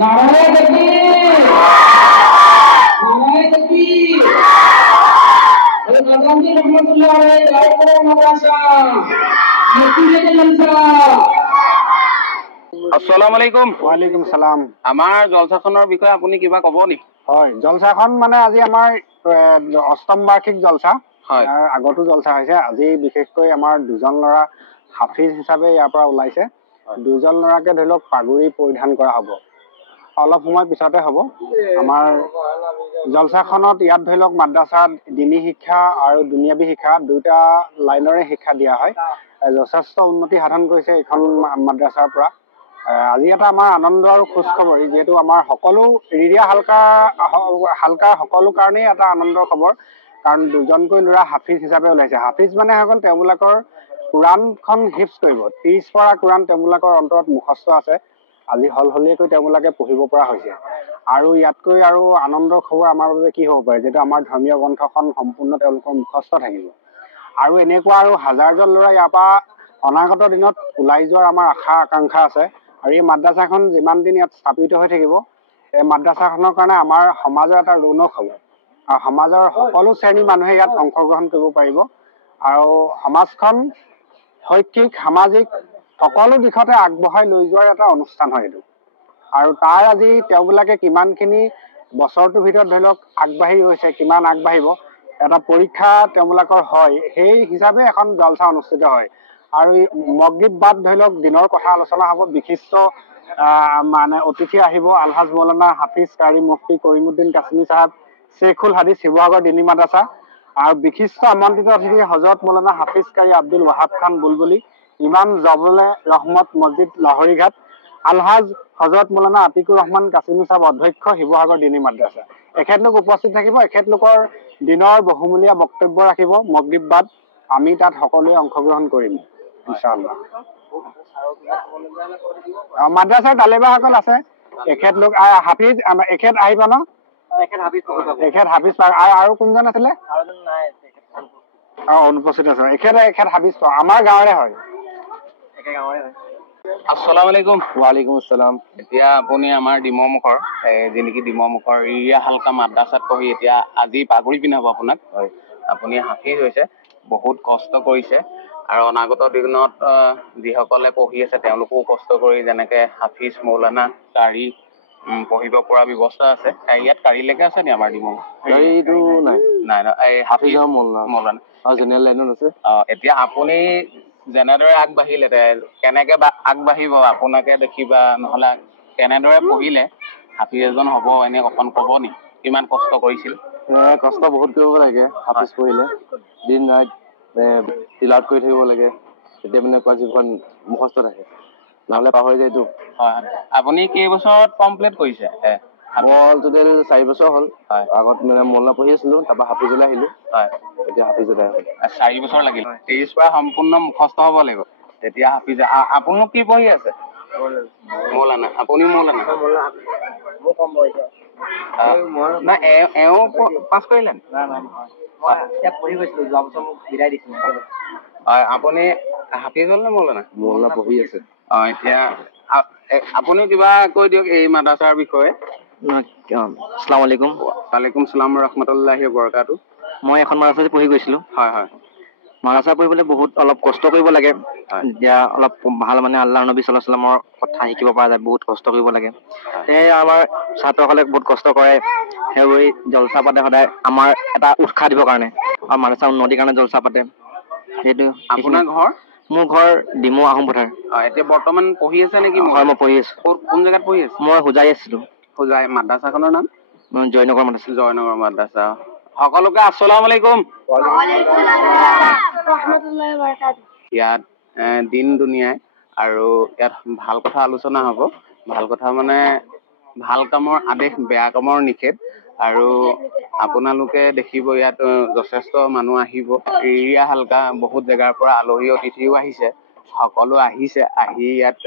नारायण तकबीर नारायण तकबीर और नज़ामी रहमतुल्लाह अलैहि दायरा मदरसा नतीजे जलसा। আসসালামু আলাইকুম। ওয়ালাইকুম সালাম। আমাৰ জলসাখনৰ বিষয়ে আপুনি কিবা ক'ব নেকি? হয়, জলসাখন মানে আজি আমাৰ অষ্টম বাৰ্ষিক জলসা। হয়, আগতো জলসা হৈছে। আজি বিশেষকৈ আমাৰ দুজন ল'ৰা হাফিজ হিচাপে ইয়াৰ পৰা ওলাইছে। দুজন ল'ৰাকে ধৰি লওক পাগুৰি পৰিধান কৰা হ'ব। অলপ সময় পিছতে হ'ব। আমাৰ জলসাখনত ইয়াত ধৰি লওক মাদ্ৰাছাত দিনী শিক্ষা আৰু দুনিয়াবী শিক্ষা দুটা লাইনৰে শিক্ষা দিয়া হয়। যথেষ্ট উন্নতি সাধন কৰিছে এইখন মাদ্ৰাছাৰ পৰা। আজি এটা আমাৰ আনন্দ আৰু খোজখবৰি, যিহেতু আমাৰ সকলো ৰিৰিয়া হালকাৰ সকলো কাৰণেই এটা আনন্দৰ খবৰ। কাৰণ দুজনকৈ ল'ৰা হাফিজ হিচাপে ওলাইছে। হাফিজ মানে হৈ গ'ল তেওঁলোকৰ কোৰাণখন হিফজ কৰিব। 30 পৰা কোৰাণ তেওঁলোকৰ অন্তৰত মুখস্থ আছে। আজি হলহলীয়াকৈ তেওঁলোকে পঢ়িব পৰা হৈছে। আৰু ইয়াতকৈ আৰু আনন্দৰ খবৰ আমাৰ বাবে কি হ'ব পাৰে, যিহেতু আমাৰ ধৰ্মীয় গ্ৰন্থখন সম্পূৰ্ণ তেওঁলোকৰ মুখস্থ থাকিব। আৰু এনেকুৱা আৰু হাজাৰজন ল'ৰা ইয়াৰ পৰা অনাগত দিনত ওলাই যোৱাৰ আমাৰ আশা আকাংক্ষা আছে। আৰু এই মাদ্ৰাছাখন যিমান দিন ইয়াত স্থাপিত হৈ থাকিব, এই মাদ্ৰাছাখনৰ কাৰণে আমাৰ সমাজৰ এটা ৰৌনক হ'ব। আৰু সমাজৰ সকলো শ্ৰেণীৰ মানুহে ইয়াত অংশগ্ৰহণ কৰিব পাৰিব। আৰু সমাজখন শৈক্ষিক সামাজিক সকলো দিশতে আগবঢ়াই লৈ যোৱাৰ এটা অনুষ্ঠান হয় এইটো। আৰু তাৰ আজি তেওঁবিলাকে কিমানখিনি বছৰটোৰ ভিতৰত ধৰি লওক আগবাঢ়ি গৈছে, কিমান আগবাঢ়িব এটা পৰীক্ষা তেওঁলোকৰ হয়, সেই হিচাপে এখন জলসা অনুষ্ঠিত হয়। আৰু মগৰিব বাদ ধৰি লওক দিনৰ কথা আলোচনা হ'ব। বিশিষ্ট মানে অতিথি আহিব। আলহাজ মৌলানা হাফিজ কাৰী মুফতি কৰিমুদ্দিন কাছিমি চাহাব শ্বেখুল হাদিছ শিৱসাগৰ দিনী মাদ্ৰাছা। আৰু বিশিষ্ট আমন্ত্ৰিত অতিথি হজৰত মৌলানা হাফিজ কাৰী আব্দুল ৱাহাব খান বুলবুলি, ইমাম জবলে ৰহমত মছজিদ লাহৰীঘাট, আলহাজ হজৰত মৌলানা আতিকুৰ ৰহমান কাছিমি চাহাব অধ্যক্ষ শিৱসাগৰ দিনী মাদ্ৰাছা। এখেতলোক উপস্থিত থাকিব। এখেতলোকৰ দিনৰ বহুমূলীয়া বক্তব্য ৰাখিব মগৰিব বাদ। আমি তাত সকলোৱে অংশগ্ৰহণ কৰিম ইনশাআল্লাহ। মাদ্ৰাছাৰ তালেবাসকল আছে। এখেতলোক হাফিজ এখেত আহিব ন? এখেত হাফিজ আৰু কোনজন আছিলে? অনুপস্থিত আছে। এখেত হাফিজ আমাৰ গাঁৱৰে হয়। আসসালামু আলাইকুম। ওয়ালাইকুম আসসালাম। এতিয়া আপুনি আমাৰ ডিমৰমুখৰ যি নেকি ডিমৰমুখৰ ৰিৰিয়া হালকা মাদ্ৰাছাত পঢ়ি এতিয়া আজি পাগুৰি পিন্ধাব আপোনাক। হয়, আপুনি হাফিজ হৈছে, বহুত কষ্ট কৰিছে। আৰু অনাগত দিনত যিসকলে পঢ়ি আছে তেওঁলোকেও কষ্ট কৰি যেনেকে হাফিজ মৌলানা কাৰী পঢ়িব পৰা ব্যৱস্থা আছে। ইয়াত কাৰীলৈকে আছে নি আমাৰ ডিমৌ? এইটো নাই নাই ন, এই হাফিজ মৌলানা জেনেৰেল লাইনত আছে। এতিয়া আপুনি যেনেদৰে আগবাঢ়িলে কেনেকে আগবাঢ়িব আপোনাকে দেখিবা, নহ'লে কেনেদৰে পঢ়িলে হাফিজ এজন হ'ব, এনে অকণ ক'ব নি? কিমান কষ্ট কৰিছিল? কষ্ট বহুত কৰিব লাগে হাফিজ পঢ়িলে। দিন ৰাত তিলাৱত কৰি থাকিব লাগে, তেতিয়া মানে কোৱাজিখন মুখস্থ থাকে, নহ'লে পাহৰি যায়তো। হয়, আপুনি কেইবছৰত কমপ্লিট কৰিছে? মোৰ টোটেল 4 বছৰ হ'ল। হয়, আগত মানে মৌলানা পঢ়ি আছিলোঁ, তাৰপৰা হাফিজলৈ আহিলোঁ। হয়, এতিয়া হাফিজলৈ হ'ল। 4 বছৰ লাগিল। 23 পৰা সম্পূৰ্ণ মুখস্থ হ'ব লাগিব, তেতিয়া হাফিজ। আপুনিও কি পঢ়ি আছে? মৌলানা। আপুনি মৌলানা? মোৰ কম বয়স। নাই, এওঁ পাছ কৰিলে? ইয়াত পঢ়ি গৈছিলোঁ, যোৱা বছৰ মোক বিদায় দিছিলে। হয়, আপুনি হাফিজ হ'ল নে মৌলানা? মৌলানা পঢ়ি আছে। এতিয়া আপুনিও কিবা কৈ দিয়ক এই মাদ্ৰাছাৰ বিষয়ে। আসসালামু আলাইকুম। ওয়ালাইকুম সালাম ৰহমতুল্লাহি বৰকাতু। মই এখন মাদ্ৰাছাত পঢ়ি গৈছিলোঁ। হয় হয়। মাদ্ৰাছা পঢ়িবলৈ অলপ কষ্ট কৰিব লাগে। এতিয়া অলপ ভাল মানে আল্লাহ নবী সাল্লাল্লাহু আলাইহি ওয়াসাল্লামৰ কথা শিকিব পৰা যায়, বহুত কষ্ট কৰিব লাগে। সেয়ে আমাৰ ছাত্ৰসকলে বহুত কষ্ট কৰে। সেইবোৰে জলসা পাতে সদায় আমাৰ এটা উৎসাহ দিবৰ কাৰণে, আৰু মাদ্ৰাছা উন্নতিৰ কাৰণে জলসা পাতে। সেইটো। আপোনাৰ ঘৰ? মোৰ ঘৰ ডিমৌ আহোম পথাৰ। এতিয়া বৰ্তমান পঢ়ি আছে নেকি? হয়, মই পঢ়ি আছোঁ। কোন জেগাত পঢ়ি আছে? মই হোজাই আছিলোঁ। হোজাই। মাদ্ৰাছাখনৰ নাম? জয়নগৰ মাদ্ৰাছা। জয়নগৰ মাদ্ৰাছা। সকলোকে আসসালামু আলাইকুম। ইয়াত দিন দুনিয়াই আৰু ইয়াত ভাল কথা আলোচনা হ'ব। ভাল কথা মানে ভাল কামৰ আদেশ, বেয়া কামৰ নিষেধ। আৰু আপোনালোকে দেখিব ইয়াত যথেষ্ট মানুহ আহিব। ৰিৰিয়া হালকা বহুত জেগাৰ পৰা আলহী অতিথিও আহিছে। সকলো আহিছে, আহি ইয়াত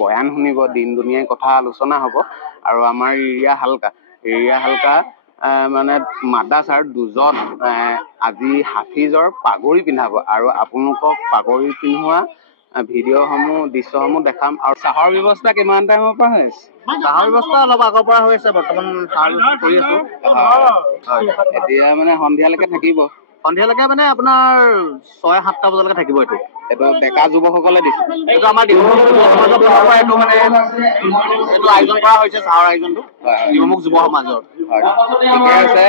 বয়ান শুনিব, দিন দুনিয়াৰ কথা আলোচনা হ'ব। আৰু আমাৰ ৰিৰিয়া হালকা মানে মাদ্ৰাছাৰ দুজন আজি হাফিজৰ পাগুৰি পিন্ধাব। আৰু আপোনালোকক পাগুৰি পিন্ধোৱা ভিডিঅ'সমূহ দৃশ্যসমূহ দেখাম। আৰু চাহৰ ব্যৱস্থা কিমান টাইমৰ পৰা হৈ আছে? চাহৰ ব্যৱস্থা অলপ আগৰ পৰা হৈ আছে, বৰ্তমান চাহৰ ব্যৱস্থা কৰি আছো। এতিয়া মানে সন্ধিয়ালৈকে থাকিব? সন্ধিয়ালৈকে মানে আপোনাৰ 6-7টা বজালৈকে থাকিব। এইটো ডেকা যুৱকসকলে দিছে? এইটো আমাৰ ডিব্ৰুগড় যুৱ সমাজৰ ফালৰ পৰা এইটো আয়োজন কৰা হৈছে, চাহৰ আয়োজনটো ডিব্ৰুগড় যুৱ সমাজৰ। ঠিকে আছে।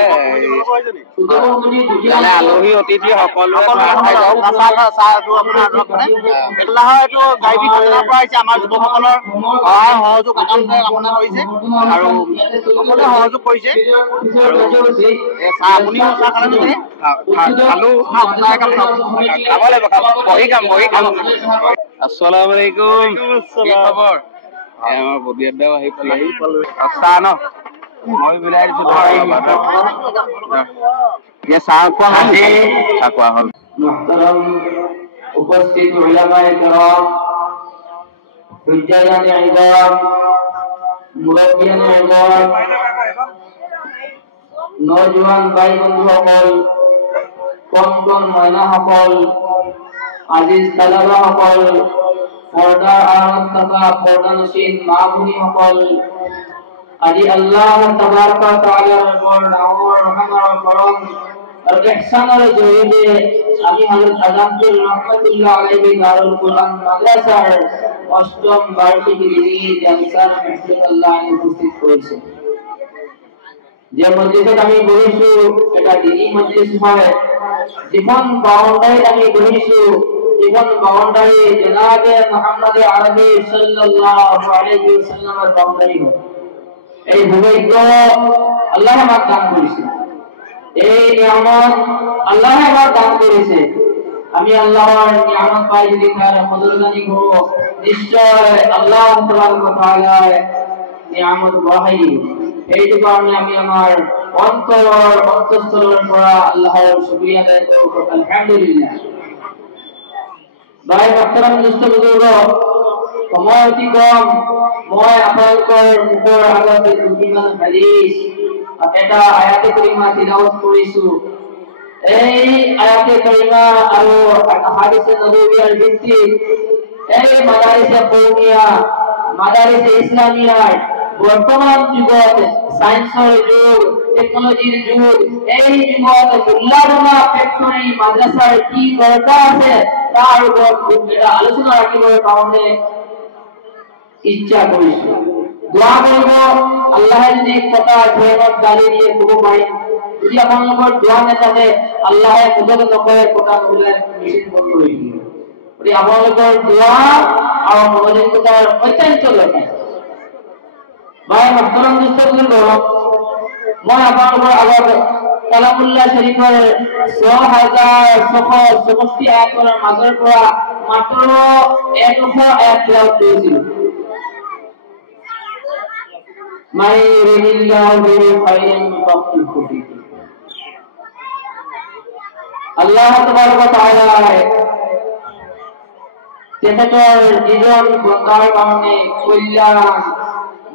আলহী অতিথি সকলোৱে এইটো গাইবী যোজনাৰ পৰা আহিছে। আমাৰ যুৱকসকলৰ সহায় সহযোগ আদান কামনা কৰিছে আৰু সকলোৱে সহযোগ কৰিছে। আপুনিও চাহ খালে নেকি? আসসালামু আলাইকুম। কি খবৰ? আমাৰ বদিয়াদাও আহি পালেহি। চাহ ন মই মিলাই দিছো। চাহ খোৱা হ'ল? চাহ খোৱা হ'ল। মুহতাৰাম উপস্থিত উলামায়ে কেৰাম, হুজ্জাতানে ইজাম, মুৰব্বিয়ানে ইজাম, নওজোয়ান ভাই বন্ধুসকল, কণ মইনাসকল, আজিজ তালাবাসকল, পৰ্দাৰ আঁৰত থকা পৰ্দানশীন মা ভনীসকল, আজি আল্লাহ তাবাৰক ওয়া তাআলাৰ বৰ ডাঙৰ ৰহমৰ কৰম আৰু ইহসানৰ জৰিয়তে আমি হযৰত আজাদুল ৰহমাতুল্লাহ আলাইহি দাৰুল কুৰআন মাদ্ৰাসাৰ ৮ম বাৰ্ষিকী জালসাৰ মেহফিল আল্লাহ উপস্থিত কৰিছে। যে মজলিসত আমি বহিছো এটা দিনী মজলিস হয়। যিখন বাউন্ডাৰীত আমি বহিছো এইখন বাউন্ডাৰী জনাবে মুহাম্মদ আৰবী সাল্লাল্লাহু আলাইহি ওয়াসাল্লামৰ বাউন্ডাৰী হয়। এই সৌভাগ্য আল্লাহ আমাক দান কৰিছে, এই নিয়ামত আল্লাহ আমাক দান কৰিছে। আমি আল্লাহৰ নিয়ামত পাই যদি তাৰ কদৰদানি কৰো, নিশ্চয় আল্লাহ তাবাৰক ওয়া তাআলাৰ নিয়ামত বঢ়াই দিব। এইটো কাৰণে আমি আমাৰ অন্তঃস্থলৰ পৰা আল্লাহৰ শুকৰিয়া আদায় কৰো, আলহামদুলিল্লাহ। ভাই মাহতাৰাম দুষ্ট বুজুৰ্গ, সময় অতি কম। মই আপোনালোকৰ মুখৰ আগতে দুটিমান হাদিছ এটা আয়াতে কাৰিমা তিলাওয়াত কৰিছো। এই আয়াতে কাৰিমা আৰু হাদিছে নবৱীৰ ভিত্তিত এই মাদাৰিছে কওমিয়া, মাদাৰিসে ইসলামিয়ায় বৰ্তমান যুগত সায়েন্সৰ যুগ, টেকনলজিৰ যুগ, এই যুগত উল্লাদনা ফেক্টৰী মাদ্ৰাসাৰ কি দৰকাৰ আছে তাৰ ওপৰত এটা আলোচনা ৰাখিবৰ কাৰণে ইচ্ছা কৰিছো। দোয়া কৰিব আল্লাহে যদি কথা ধৰণত গালি দিয়ে ক'ব পাৰিম। যদি আপোনালোকৰ দোয়া নাথাকে আল্লাহে মদত নকৰে কথা নোলায় মেচিন বন্ধ হৈ দিব। গতিকে আপোনালোকৰ দোয়া আৰু মনোযোগিতাৰ অত্যন্ত দৰকাৰ। ভাই মাহতাৰাম দুষ্ট বুজুৰ্গ, মই আপোনালোকৰ আগত কালামুল্লাহ শৰীফৰ ৬,৬৬৪ আয়াতৰ মাজৰ পৰা মাত্ৰ ১০০ আয়াত তেলাওয়াত কৰিছিলো। মাই ৰিদিল্লাহু খাইৰান ইউফাক্কিহু ফিদ্দীন। আল্লাহ তাবাৰক ওয়া তাআলা তেখেতৰ জীবন বন্ধাৰ কাৰণে কল্যাণ,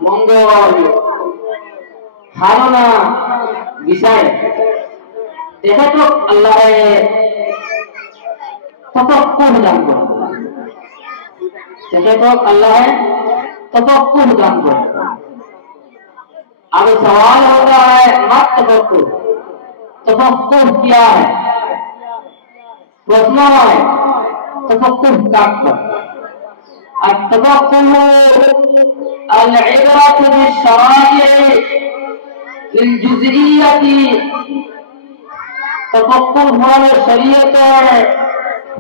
মংগল, ধাৰণা বিচাৰে। তেখেতক আল্লাহে তফাক্কুৰ দান কৰে, তেখেতক আল্লাহে तफक्कुर दान करे। अब सवाल होता है मत तफक्कुर, तफक्कुर क्या है? प्रश्न है तफक्कुर क्या है? التفقه العبرة بالشرائع للجزئية। تفقه هو شريعة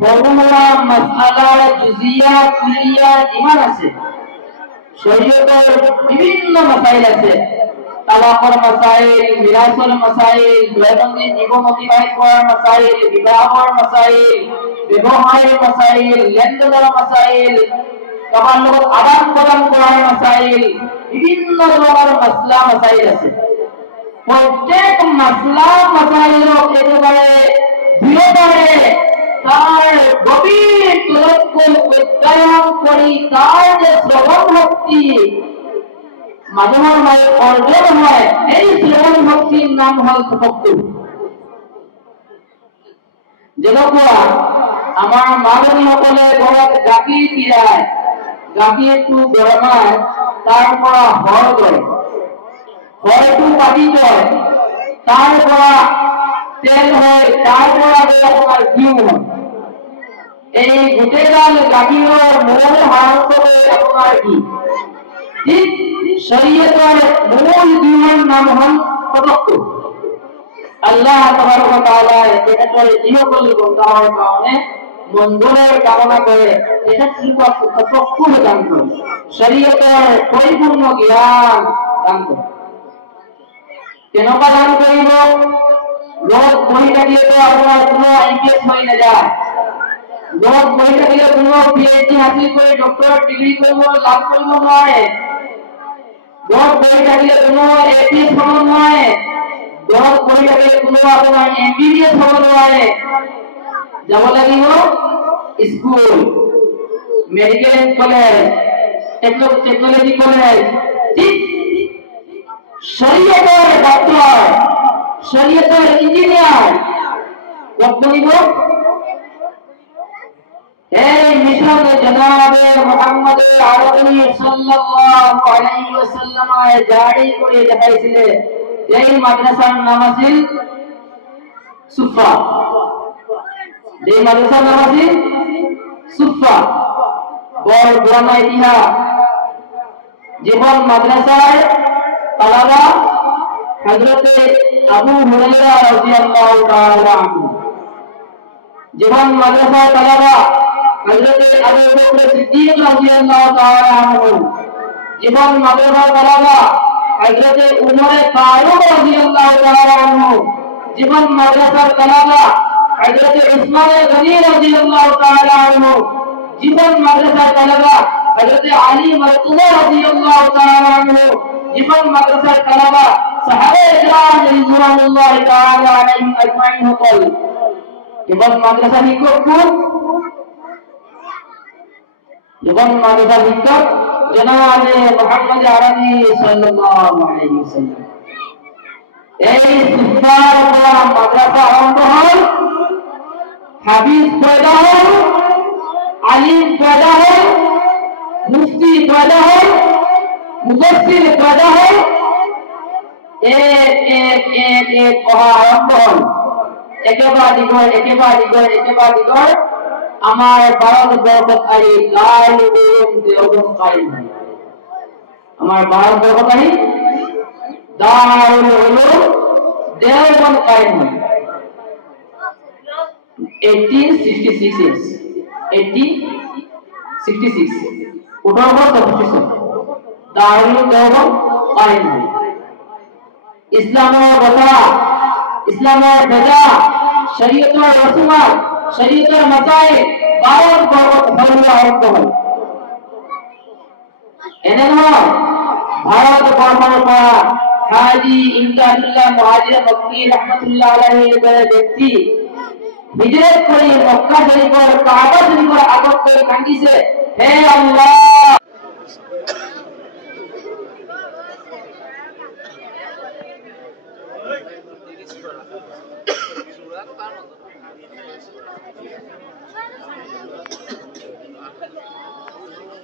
ফর্মুলা মাসআলা জুজিয়া কুলিয়া ইমান আছে। শরীয়তের বিভিন্ন মাসাইল আছে, তালাকের মাসাইল, মিরাসের মাসাইল, দৈনন্দিন জীবন অতিবাহিত করার মাসাইল, বিবাহের মাসাইল, ব্যবহারের মাসাইল, লেনদেনের মাসাইল, কাবার লগত আদান প্রদান করার মাসাইল, বিভিন্ন ধরনের মাসলা মাসাইল আছে। প্রত্যেক মাসলা মাসাইল একেবারে দৃঢ়ভাবে তার গভীর তলক্কল অধ্যয়ন করি তার যে শ্রবণ ভক্তি মাধ্যমের মায়ের অর্জন হয়, এই শ্রবণ ভক্তির নাম হল তফক্কুর। যেটা আমাৰ মাননীসকলে ঘৰত গাখীৰ তিয়াই গাখীৰটো গৰমাই তাৰ পৰা সৰ কৰে, সৰটো পাতি থয়, তাৰ পৰা তেল হয়, তাৰ পৰা আপোনাৰ ঘিউ হয়। এই গোটেইডাল গাখীৰৰ মূল সাৰাংশ আপোনাৰ কি? ঠিক শৰীয়তৰ মূল দুইৰ নাম হ'ল তাৱাক্কুল। আল্লাহ তাবাৰক ওয়া তাআলাই তেখেতৰ যিসকল বন্দাৰ কাৰণে মংগলৰ কামনা কৰে তেখেতলোকক তাৱাক্কুল দান কৰে, শৰীয়তৰ পৰিপূৰ্ণ জ্ঞান দান কৰে। কেনেকুৱা দান কৰিব? লোক বহি থাকিলেতো আপোনাৰ কোনো IPS হৈ নাযায়, লোক বহি থাকিলে কোনো PhD হাসিল করে ডক্টর ডিগ্রি করব লাভ কৰিব নোৱাৰে, লোক বহি থাকিলে কোনো APS হ'ব নোৱাৰে, লোক বহি থাকিলে কোনো আপোনাৰ MBBS হ'ব নোৱাৰে। যাব লাগিব school, medical college, technology college, ঠিক শরীয়তের ডক্টর, শরীয়তের ইঞ্জিনিয়ার কত বলিব? এই মিশন জনাবে মুহাম্মদ আরবি সাল্লাল্লাহু আলাইহি ওয়াসাল্লাম জারি করে দেখাইছিলে। এই মাদ্রাসার নাম আছিল সুফা, যে মাদ্রাসার নাম আছিল সুফা। বড় পুরানা ইতিহাস। জীবন মাদ্রাসার তালাবা হযরতে আবু হুরায়রা রাদিয়াল্লাহু তাআলা আনহু, জীবন মাদ্রাসার তালাবা হযরতে আবু বকর সিদ্দিক রাদিয়াল্লাহু তাআলা আনহু, জীবন মাদ্রাসার তালাবা হযরতে উমর ফারুক রাদিয়াল্লাহু তাআলা আনহু, জীবন মাদ্রাসার তালাবা হযরতে উসমান গনি রাদিয়াল্লাহু তাআলা আনহু, জীবন মাদ্রাসার তালাবা হযরতে আলী মারতুবা রাদিয়াল্লাহু তাআলা আনহু, জীবন মাদ্রাসার তালাবা সাহাবায়ে কেরাম রিদওয়ানুল্লাহি তাআলা আলাইহিম আজমাইন হল। জীবন মাদ্রাসা শিক্ষক কোন? জীবন মাদ্রাসা শিক্ষক জনাবে মুহাম্মদ আরবি সাল্লাল্লাহু আলাইহি ওয়াসাল্লাম। এই সুফার বলা মাদ্রাসা আরম্ভ হল, হাফিজ পয়দা হল, আলিম পয়দা হল, মুফতি পয়দা হল, মুফাসসির পয়দা হল, এক পড়া আরম্ভ হল। একেবারে দিগর আমার ভারতবর্ষত আহি দারুল উলুম দেওবন্দ কায়েম হয়। আমার ভারতবর্ষত আহি দারুল উলুম দেওবন্দ কায়েম হয় 1866 1866 দারুল দেওবন্দ কায়েম হয়। ইসলামের কথা, ইসলামের বেদা, শরীয়তের রসুমাত, শরীয়তের মাসাইল ভারতবর্ষত আরম্ভ হয়। এনে নয় ভারতবর্ষের পৰা হাজী ইমদাদুল্লাহ মুহাজিৰ মক্কি ৰাহমাতুল্লাহ আলাইহিৰ দৰে ব্যক্তি হিজৰত কৰি মক্কা শৰীফৰ কাবা শৰীফৰ আগত গৈ কান্দিছে, হে আল্লাহ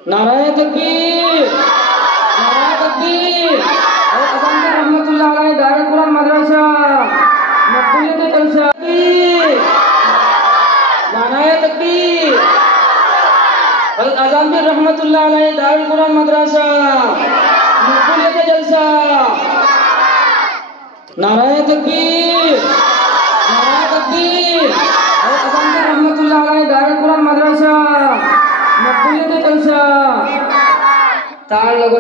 नाराए तकबीर, नाराए तकबीर। अज़ान रहमतुल्लाह अलैह दारुल कुरान मदरसा मकबूलियत जलसा, नाराए तकबीर। अज़ान रहमतुल्लाह अलैह दारुल कुरान मदरसा मकबूलियत जलसा, नाराए तकबीर, नाराए तकबीर। अज़ान रहमतुल्लाह अलैह दारुल कुरान मदरसा मकबूलियत जलसा। तार लोगों